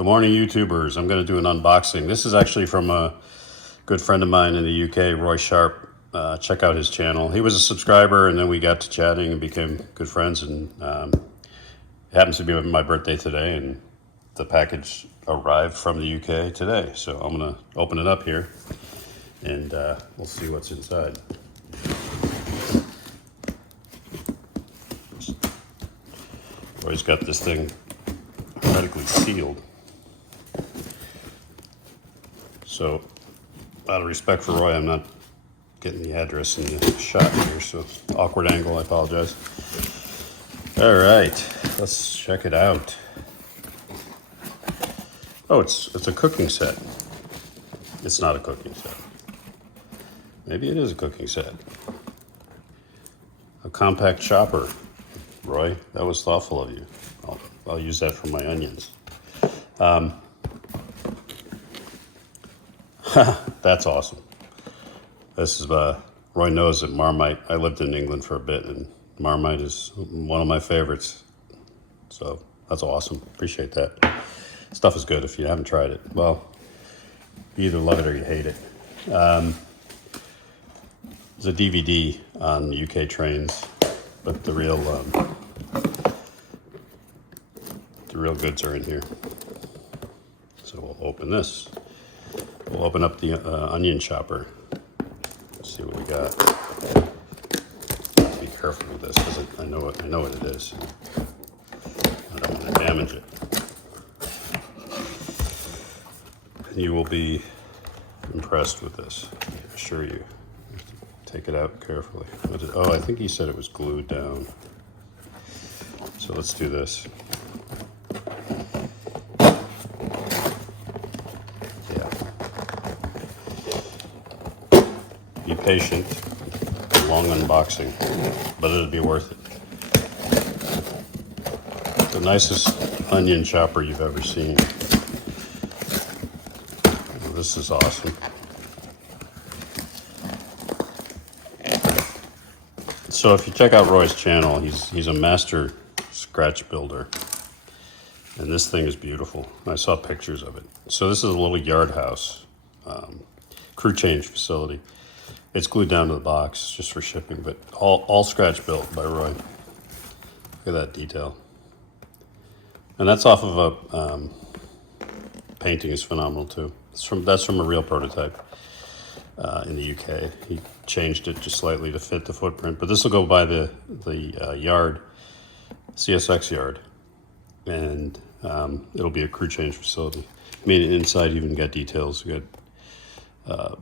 Good morning, YouTubers. I'm going to do an unboxing. This is actually from a good friend of mine in the UK, Roy Sharp. Check out his channel. He was a subscriber, and then we got to chatting and became good friends. And it happens to be my birthday today, and the package arrived from the UK today. So I'm going to open it up here, and we'll see what's inside. Roy's got this thing hermetically sealed. So, out of respect for Roy, I'm not getting the address in the shot here, so awkward angle, I apologize. All right, let's check it out. Oh, it's a cooking set. It's not a cooking set. Maybe it is a cooking set. A compact chopper. Roy, that was thoughtful of you. I'll use that for my onions. That's awesome. This is Roy knows that Marmite. I lived in England for a bit, and Marmite is one of my favorites. So that's awesome. Appreciate that. Stuff is good if you haven't tried it. Well, you either love it or you hate it. There's a DVD on UK trains, but the real goods are in here. So we'll open this. We'll open up the onion chopper. Let's see what we got. Be careful with this because I know what it is. I don't want to damage it. You will be impressed with this, I assure you. Take it out carefully. Oh, I think he said it was glued down. So let's do this. Be patient, long unboxing, but it'll be worth it. The nicest onion chopper you've ever seen. Well, this is awesome. So if you check out Roy's channel, he's a master scratch builder. And this thing is beautiful. I saw pictures of it. So this is a little yard house, crew change facility. It's glued down to the box just for shipping, but all scratch built by Roy. Look at that detail. And that's off of a painting is phenomenal too. That's from a real prototype in the UK. He changed it just slightly to fit the footprint, but this will go by the yard, CSX yard, and it'll be a crew change facility. I mean, inside you even got details. You got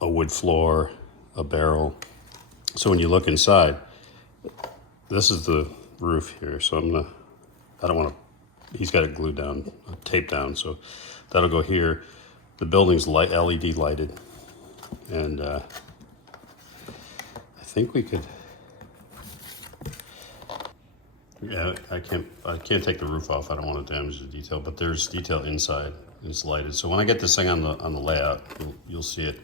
a wood floor, a barrel. So when you look inside, this is the roof here. So I don't want to, he's got it glued down, taped down. So that'll go here. The building's LED lighted. And I think we could, yeah, I can't take the roof off. I don't want to damage the detail, but there's detail inside. It's lighted. So when I get this thing on the layout, you'll see it.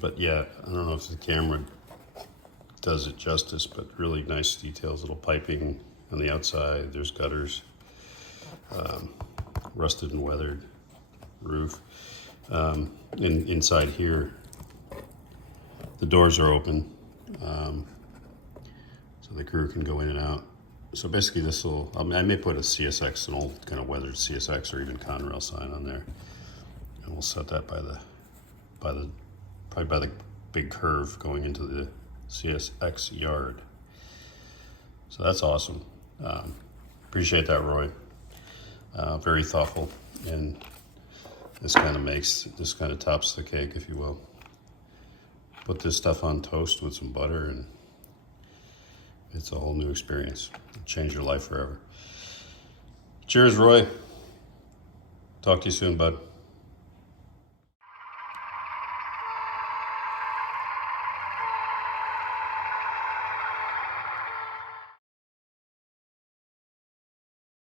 But yeah, I don't know if the camera does it justice, but really nice details. Little piping on the outside. There's gutters, rusted and weathered roof. And inside here, the doors are open, so the crew can go in and out. So basically this will, I may put a CSX, an old kind of weathered CSX or even Conrail sign on there. And we'll set that probably by the big curve going into the CSX yard. So that's awesome. Appreciate that, Roy. Very thoughtful, and this kind of tops the cake, if you will. Put this stuff on toast with some butter, and it's a whole new experience. It'll change your life forever. Cheers, Roy. Talk to you soon, bud.